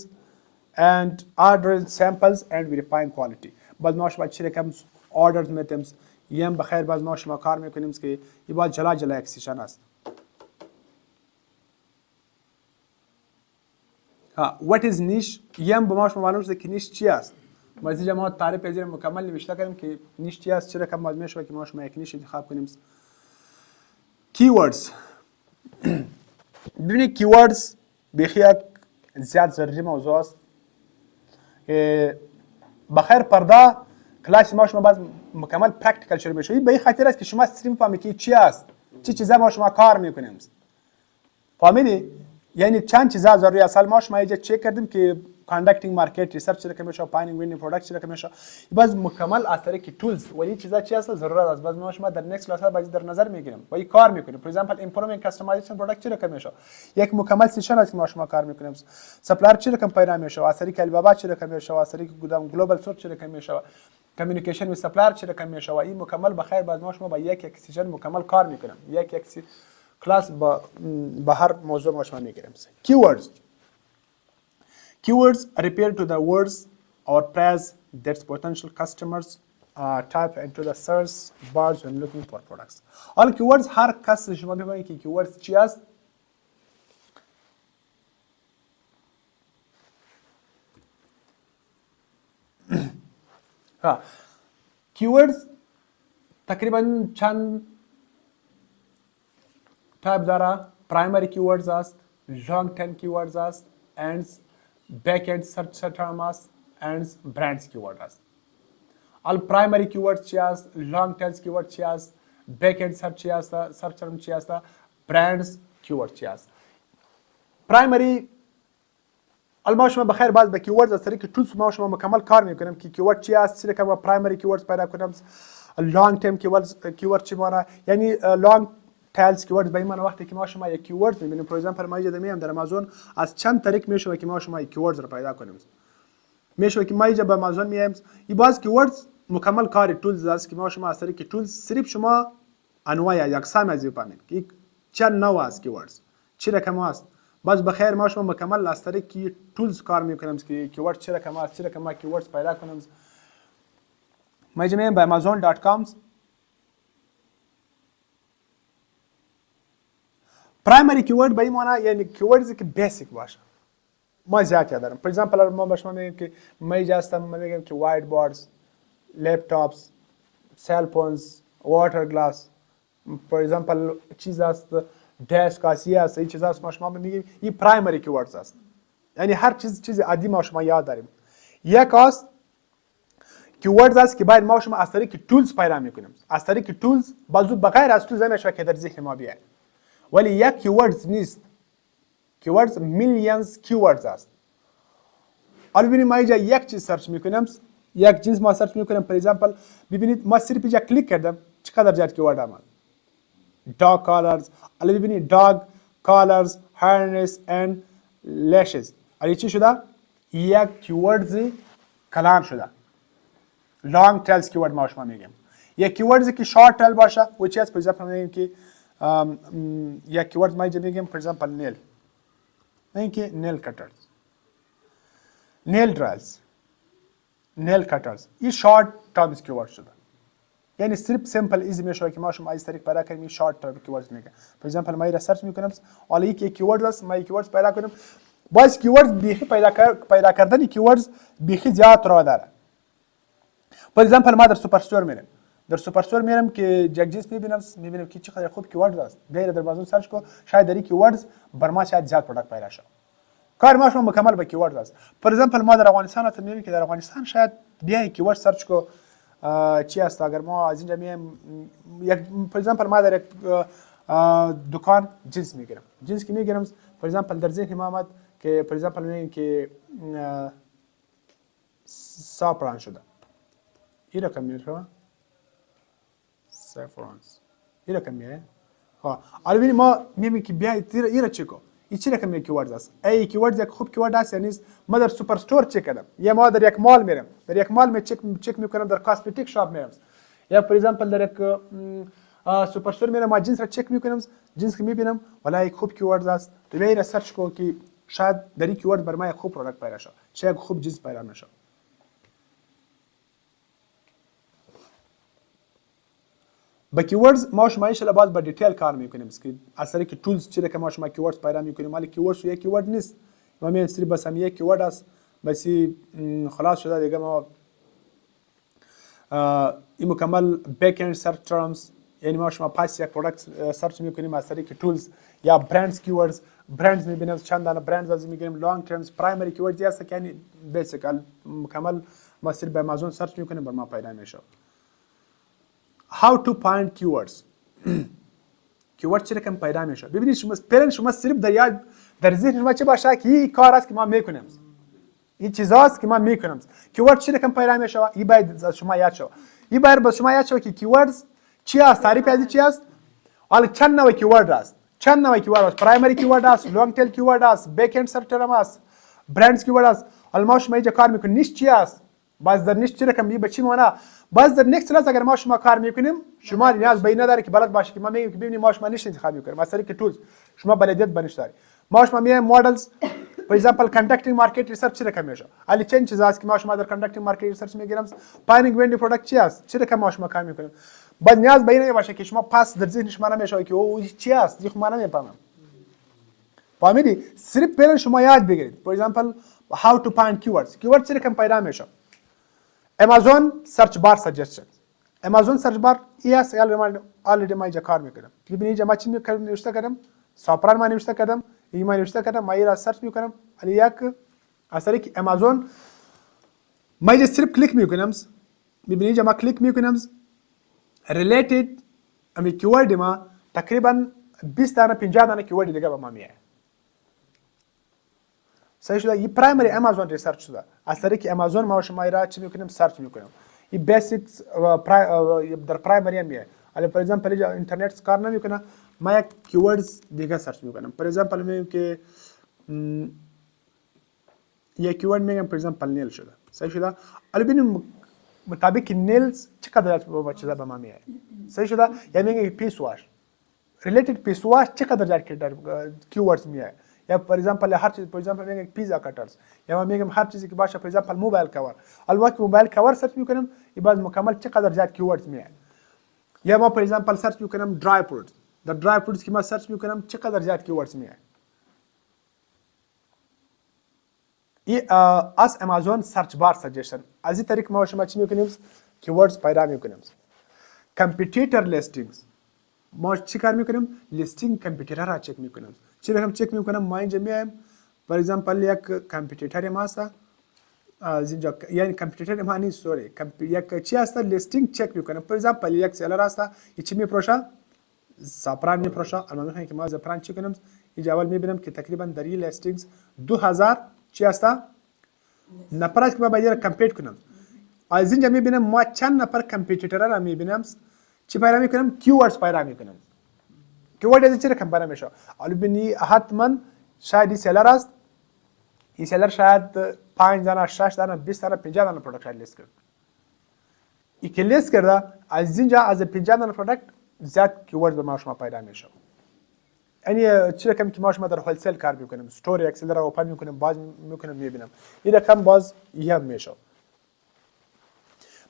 samples and verifying quality باز ما شما چه رقم آردرز میتیم یم بخیر باز ما شما کار میکنیم که این باز جلا اکسیشن است. what is niche یم به ما شما معلوم شده که نیش چی است. ما از اینجا ما تعریف از مکمل نوشته کردیم که نیش چی است، چه رقم باز میشه که ما شما یک نیش انتخاب کنیم. keywords ببینید keywords بخیات زیاد ضروری موضوع است. بخیر پرده کلاس ما شما باز مکمل پرکتیکال شروع بشه. به این خاطر است که شما استریم فهمید که چی است، چه چیزا ما شما کار میکنیم. فهمیدی؟ یعنی چند چیزا ضروری است. ما شما اینجا چک کردیم که کانداکتینگ مارکت ریسرچ چه رقم میشه، فایندینگ وینینگ پروداکت چه رقم میشه. باز مکمل از طریق تولز ولی چیزا چی است ضرورت است. باز ما شما در نکست کلاس باز در نظر میگیریم و این کار میکنیم. فور ایگزامپل ایمپرووینگ کاستمایزیشن پروداکت چه رقم میشه، یک مکمل سیشن است که ما شما کار میکنیم. سپلایر چه رقم پیدا میشه، از طریق علی بابا چه رقم میشه، از طریق گودام گلوبال سورس چه رقم میشه، کمیونیکیشن وی سپلایر چه رقم میشه. و این مکمل بخیر باز ما شما با یک سیشن مکمل کار میکنیم، یک کلاس با هر موضوع ما شما میگیریم. Keywords refer to the words or phrase that potential customers type into the search bars when looking for products. حالا keywords هر کس شما ببینید که keywords چی است. ها کیوردز تقریبا چند تایپ داره. پرایمری کیوردز است، لانگ تیل کیوردز است، اند بک اند سرچ ترم است، اند برندز کیورد است. ال پرایمری کیورد چی است؟ لانگ تیل کیورد چی است؟ بک اند سرچ چی است؟ سرچ ترم چی است؟ برندز کیورد چی است؟ پرایمری ما شما بخیر باز به کیوردز از طریق تولز ما شما مکمل کار میکنیم که کیورد چی است، چی رقم پرایمری کیوردز پیدا کنیم، لانگ ترم کیورد چی معنی، یعنی لانگ تیلز کیورد به این معنی وقتی که ما شما یک کیورد میبینیم، فور ایگزامپل ما اینجا میام در آمازون از چند طریق میشه که ما شما یک کیوردز رو پیدا کنیم. میشه که ما اینجا به آمازون میایم، این باز کیوردز مکمل کار تولز است که ما شما از طریق تولز صرف شما انواع یا اقسام از بفهمید که چند نوع از کیوردز چی رقم است. باز بخیر ما شما مکمل از طریق تولز کار میکنیم که کیورد چه رقم است، چه رقم کیوردز پیدا کنیم. ما اینجا میایم به amazon.com. پرایمری کیورد به این معنی یعنی کیوردزی که بیسیک باشه. ما زیاد داریم. فور ایگزامپل ما به شما میگیم که ما اینجا هستم، ما میگیم که وایت بوردز، لپتاپس، سل فونز، واتر گلاس، فور ایگزامپل چیز است، دسک آسی است، این چیزا است ما شما میگیم این پرایمری کیوردز است. یعنی هر چیز عادی ما شما یاد داریم. یک است کیوردز است که باید ما شما از طریق تولز پیدا میکنیم. از طریق تولز بازو بغیر از تولز نمیشه که در ذهن ما بیاد. ولی یک کیوردز نیست. کیوردز میلیونز کیوردز است. حالا ببینید ما اینجا یک چیز سرچ میکنیم، یک جنس ما سرچ میکنیم. فور ایگزامپل ببینید ما صرف اینجا کلیک کردم چقدر زیاد کیورد آمد. dog collars. حالا ببینید dog collars harness and lashes. حالا چی شده؟ یک کیوردز کلام شده. long tails کیورد ما شما میگیم. یک کیوردزی که short tail باشه و چی است؟ فور ایگزامپل میگیم که یک کیورد ما اینجا میگیم فور ایگزامپل نیل. میگیم که نیل کاترز، نیل درایز، نیل کاترز. این شارت ترمز کیورد شده. یعنی صرف سیمپل ایزی میشه که ما شما از طریق پیدا کنیم شارت ترم کیورد میگه. فور ایگزامپل ما ریسرچ میکنم، حالا یک کیورد است، ما کیورد پیدا کنیم. باز کیورد بیخی پیدا کردن کیوردز بیخی زیاد راه داره. فور ایگزامپل ما در سوپر استور میرم. در سوپر استور میرم که یک جنس میبینم که چقدر خوب کیورد است. بیا در بازار سرچ کو، شاید در این کیوردز بر ما شاید زیاد پروداکت پیدا شه. کار ما شما مکمل به کیورد است. فور ایگزامپل ما در افغانستان هستیم، میبینیم که در افغانستان شاید بیا کیورد سرچ کو چی است. اگر ما از اینجا میایم یک فور ایگزامپل ما در یک دکان جنس میگیرم. جنس که میگیرم فور ایگزامپل در ذهن ما آمد که فور ایگزامپل میگیم که سافران شده. این رقم میشه سافرانز. این رقم میه. ها حالا ببینید ما میگیم که بیا این چیکو. این چی رقم کیورد است؟ ای کیورد یک خوب کیورد است یا نیست؟ ما در سوپر استور چک کردم. یا ما در یک مال میرم. در یک مال می چک میکنم، در کاسمتیک شاپ میرم. یا فور ایگزامپل در یک سوپر استور میرم، ما جنس را چک میکنم، جنس که میبینم ولی یک خوب کیورد است. تو بیا ریسرچ کو که شاید در این کیورد بر ما یک خوب پروداکت پیدا شه. چه یک خوب جنس پیدا نشه. با کیوردز ما شما ان باز با دیتیل کار میکنیم که از طریق تولز چیزی که ما شما کیوردز پیدا میکنیم، ولی کیوردز یک کیورد نیست. ما میگیم صرف بس هم یک کیورد است، بس خلاص شده دیگه. ما این مکمل بک اند سرچ ترمز، یعنی ما شما پس یک پروداکت سرچ میکنیم از طریق تولز یا برندز کیوردز. برندز میبینیم چند دانه برندز از میگیریم. لانگ ترمز پرایمری کیوردز هست که یعنی بیسیک مکمل ما صرف به آمازون سرچ میکنیم بر ما پیدا میشه. How to find keywords. کیورد چه رقم پیدا میشه؟ ببینید شما صرف در ذهن شما چه باشه که این کار است که ما میکنیم، این چیزاست که ما میکنیم. کیورد چه رقم پیدا میشه؟ این باید از شما یاد شه. این باید با شما یاد شه که کیوردز چی است، تعریف از چی است. حالا چند نوع کیورد است. چند نوع کیورد است. پرایمری کیورد است، لانگ تیل کیورد است، بک اند سرچ ترم است، برندز کیورد است. حالا ما شما اینجا کار میکنیم نیش چی است؟ باز در نیش چه رقم به چی معنی؟ باز در نیکست کلاس اگر ما شما کار میکنیم شما نیاز به این نداره که بلد باشه که ما میگیم که ببینید ما شما نیش انتخاب میکنیم از طریق تولز شما بلدیت بنش داری. ما شما میگیم مدلز فور ایگزامپل کانتاکتینگ مارکت ریسرچ چه رقم میشه؟ علی چند چیز است که ما شما در کانتاکتینگ مارکت ریسرچ میگیریم. پاینینگ وندی پروداکت چی است؟ چه رقم ما شما کار میکنیم؟ باز نیاز به این باشه که شما پس در ذهن شما نمیشه که او چی است؟ دیگه ما نمیفهمم. فهمیدی؟ صرف پیدا شما یاد بگیرید. فور ایگزامپل how to find keywords. کیورد چه رقم پیدا میشه؟ امازون سرچ بار سجشن. امازون سرچ بار ایاس آلردی ما اینجا کار میکنم. ببینید اینجا ما چی نوشته کردم؟ ساپران ما نوشته کردم. این ما نوشته کردم. ما را سرچ میکنم. علی یک اثری که امازون ما اینجا صرف کلیک میکنم. ببینید اینجا ما کلیک میکنم. related امی کیورد ما تقریبا 20 دانه 50 دانه کیورد دیگه به ما میاد. صحیح شده. این پرایمری امازون ریسرچ شده. از طریق امازون ما شما را چی میکنیم؟ سرچ میکنیم. این بیسیکس در پرایمری هم میاد. حالا فور ایگزامپل اینجا اینترنت کار نمیکنه، ما یک کیوردز دیگه سرچ میکنم. فور ایگزامپل میگم که یک کیورد میگم فور ایگزامپل نیل شده. صحیح شده. حالا ببینیم مطابق نیلز چقدر چیزا به ما میاد. صحیح شده. یا میگم پیس واش ریلیتد پیس واش چقدر در کیوردز میاد. یا فور ایگزامپل هر چیز فور ایگزامپل میگم پیزا کاترز، یا ما میگم هر چیزی که باشه فور ایگزامپل موبایل کاور. الوقت موبایل کاور سرچ میکنم باز مکمل چقدر زیاد کیوردز میاد. یا ما فور ایگزامپل سرچ میکنم dry fruits, در dry fruits که ما سرچ میکنم چقدر زیاد کیوردز میاد. این از امازون سرچ بار سجشن. از این طریق ما شما چی میکنیم؟ کیوردز پیدا میکنیم. کامپیتیتور لیستینگز ما چی کار میکنیم؟ لیستینگ کامپیتیتور را چک میکنیم. چی رقم چک میکنم؟ ما اینجا میایم فور ایگزامپل یک کامپیتیتور ما است، از اینجا یعنی کامپیتیتور ما نیست، سوری یک چی است لیستینگ چک میکنم. فور ایگزامپل یک سیلر است، چی میفروشه؟ زعفران میفروشه. الان میخوایم که ما زعفران چی کنیم؟ اینجا اول میبینم که تقریبا در این لیستینگز 2000 چی است نفر است که ما باید کمپیت کنم. از اینجا میبینم ما چند نفر کامپیتیتور را میبینم چی پیدا میکنم؟ کیوردز پیدا میکنم. کیورد از چی رقم پیدا میشه؟ حالا ببینی حتما شاید این سیلر است، این سیلر شاید 5 دانه 6 دانه 20 دانه 50 دانه پروداکت لیست کرد. این که لیست کرده از اینجا از 50 دانه پروداکت زیاد کیورد به ما شما پیدا میشه. یعنی چی رقم که ما شما در هولسیل کار میکنیم، استور اکسل را اوپن میکنیم، باز میکنیم میبینم این رقم باز هم میشه.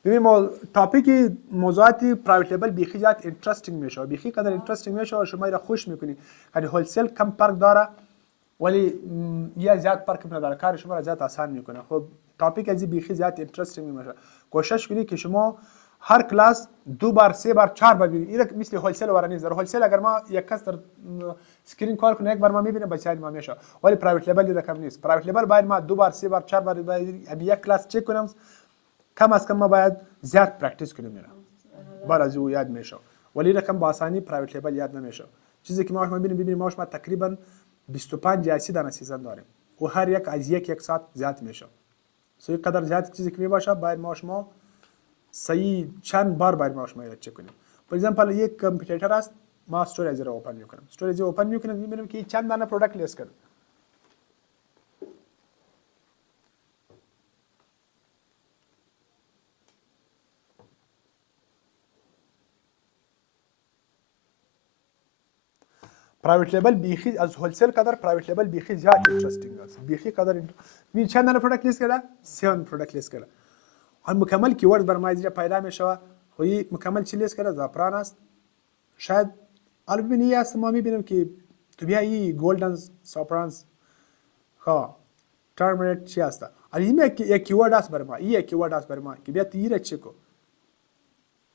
ببینیم تاپیک موضوعات پرایوت لیبل بیخی زیاد اینترستینگ میشه، بیخی قدر اینترستینگ میشه و شما را خوش میکنی. یعنی هولسیل کم فرق داره ولی یه زیاد فرق نداره، کار شما را زیاد آسان میکنه. خب تاپیک از بیخی زیاد اینترستینگ میشه. کوشش کنید که شما هر کلاس 2 بار 3 بار 4 بار ببینید. این مثل هولسیل ور نیست. در هولسیل اگر ما یک کس در اسکرین کار کنه یک بار ما میبینه بچه‌ها ما میشه، ولی پرایوت لیبل دیگه کم نیست. پرایوت لیبل باید ما 2 بار 3 بار 4 بار باید یک کلاس چک کنم، کم از کم ما باید زیاد پرکتیس کنیم. بعد از او یاد میشه، ولی رقم با آسانی پرایوت لیبل یاد نمیشه. چیزی که ما ببینیم ما تقریبا 25 یا 30 دانه سیزن داریم و هر یک از یک ساعت زیاد میشه. سوی قدر زیاد چیزی که میباشه باید ما صحیح چند بار باید ما یاد چک کنیم. فور ایگزامپل یک کامپیوتر است، ما استوریج را اوپن میکنم، استوریج اوپن میکنم میبینم که چند دانه پروداکت لیست کرد. پرایوت لیبل بیخی از هولسیل قدر پرایوت لیبل بیخی زیاد اینترستینگ است. بیخی قدر می چند دانه پروداکت لیست کرده؟ 7 پروداکت لیست کرده. آن مکمل کیورد بر ما اینجا پیدا میشه. خو مکمل چی لیست کرده؟ زعفران است. شاید حالا ببینید است ما میبینیم که تو بیا این گلدن سافرانز ها ترمریک چی است؟ این یک کیورد است بر ما. این یک کیورد است بر ما که بیا تیر چکو.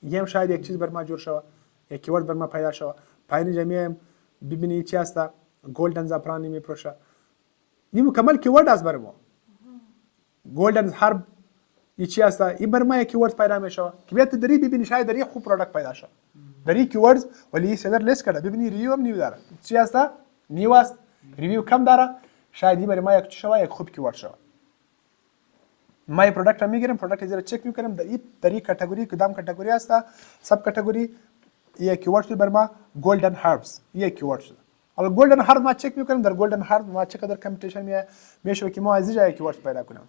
یم شاید یک چیز بر ما جور شود. یک کیورد بر ما پیدا شود. پایین جمعیم ببینید چی است؟ گلدن زعفرانی میفروشه. این مکمل کیورد است بر ما. گلدن هرب این چی است؟ این بر ما یک کیورد پیدا میشه که بیاد دری ببینید شاید دری خوب پروداکت پیدا شه. دری کیوردز ولی سیلر لیست کرده ببینید ریویو هم نیو داره. چی است؟ نیو است. ریویو کم داره. شاید این بر ما یک چی شود، یک خوب کیورد شود. ما این پروداکت را میگیرم، پروداکت زیرا چک میکنم در این کاتگوری کدام کاتگوری است؟ سب کاتگوری یک کیورد شد بر ما گلدن هربز. یک کیورد شد. حالا گلدن هرب ما چک میکنیم، در گلدن هرب ما چقدر کامپیتیشن میشه که ما از اینجا یک کیورد پیدا کنیم.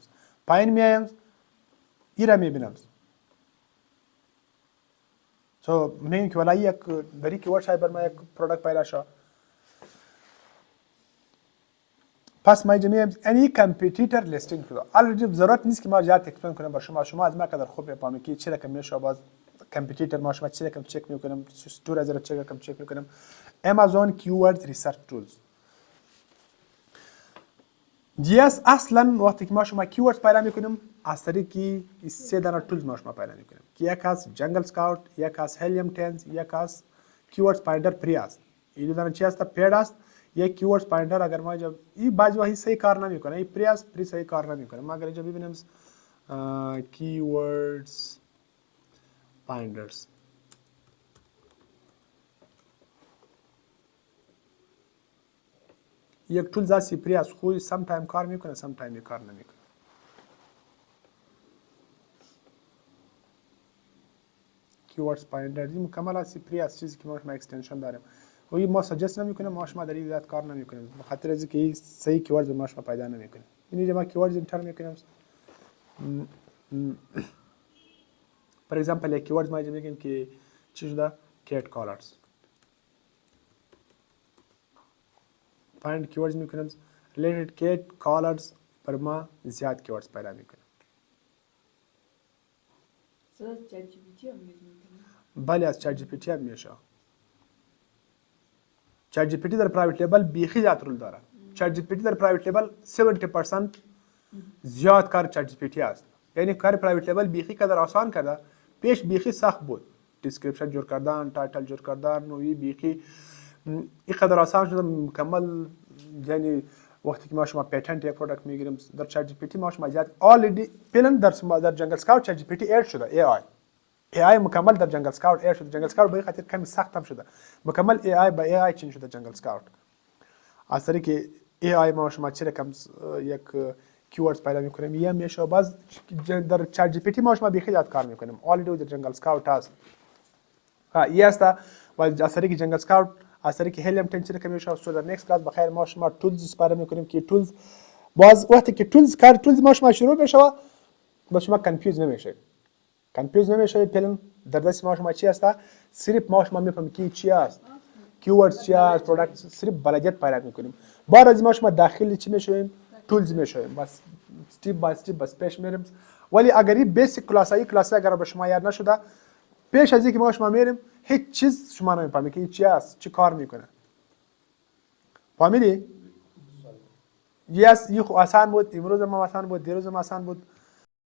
پایین میایم ایرا میبینم. سو میگیم که ولی یک دری کیورد شاید بر ما یک پروداکت پیدا شه. پس ما اینجا اینی کامپیتیتور لیستینگ کرده. البته ضرورت نیست که ما زیاد اکسپلین کنم بر شما از ما قدر خوب بفهمید که چه رقم میشه. باز کامپیتیتور ما شما چه رقم چک میکنم، استور از چه رقم چک میکنم. امازون کیورد ریسرچ تولز GS اصلا وقتی که ما شما کیوردز پیدا میکنیم از طریق 3 دانه تولز ما شما پیدا میکنیم که یک از جنگل سکاوت، یک از هلیوم تنز، یک از کیوردز فایندر پری است. این دو دانه چی است؟ پید است. یک کیوردز فایندر اگر ما اینجا این بعضی وقتی صحیح کار نمیکنه، این پری است، پری صحیح کار نمیکنه. ما اگر اینجا ببینیم کیوردز فایندرز یک تولز هستی پری است، خود سم تایم کار میکنه، سم تایم کار نمیکنه. کیوردز فایندر این مکمل هستی پری است، چیزی که ما اکستنشن داریم و این ما سجست نمیکنه، ما شما در این ذات کار نمیکنیم به خاطر از اینکه صحیح کیوردز ما شما پیدا نمیکنیم. این ما کیوردز انتر میکنیم. فور ایگزامپل یک کیوردز ما اینجا میگیم که چی شده؟ کیت کالرز. فایند کیوردز میکنیم ریلیتد کیت کالرز پر ما زیاد کیوردز پیدا میکنیم. چت جی پی تی هم یوز میکنیم. بله از چت جی پی تی هم میشه. چت جی پی تی در پرایوت لیبل بیخی زیاد رول داره. چت جی پی تی در پرایوت لیبل 70% زیاد کار چت جی پی تی است. یعنی کار پرایوت لیبل بیخی قدر آسان کرده، پیش بیخی سخت بود. دیسکریپشن جور کردن، تایتل جور کردن و این بیخی این قدر آسان شده مکمل. یعنی وقتی که ما شما پیتنت یک پروداکت میگیریم در چت جی پی تی ما شما زیاد آلردی پلن در جنگل سکاوت چت جی پی تی اد شده. ای آی مکمل در جنگل سکاوت اد شده. جنگل سکاوت به این خاطر کمی سخت هم شده. مکمل ای آی با ای آی چنج شده جنگل سکاوت. از طریق ای آی ما شما چه رقم یک کیوردز پیدا میکنیم یه میشه باز در چت جی پی تی ما شما بیخی زیاد کار میکنیم. آلردی در جنگل سکاوت هست. این است و از طریق جنگل سکاوت از طریق هلیوم تنچر که میشه سو در نیکست کلاس بخیر ما شما تولز استفاده میکنیم که تولز باز وقتی که تولز ما شما شروع بشه با شما کنفیوز نمیشه پلن در دست ما شما چی است صرف ما شما میفهمیم که چی است کیوردز چی است پروداکت صرف بلدیت پیدا میکنیم. بعد از ما شما داخل چی میشویم تولز میشویم بس استپ بای استپ بس پیش میریم. ولی اگر این بیسیک کلاس اگر به شما یاد نشده پیش از اینکه ما شما میریم هیچ چیز شما نمیفهمید که چی است چی کار میکنه. فهمیدی؟ یس این آسان بود، امروز ما آسان بود، دیروز ما آسان بود.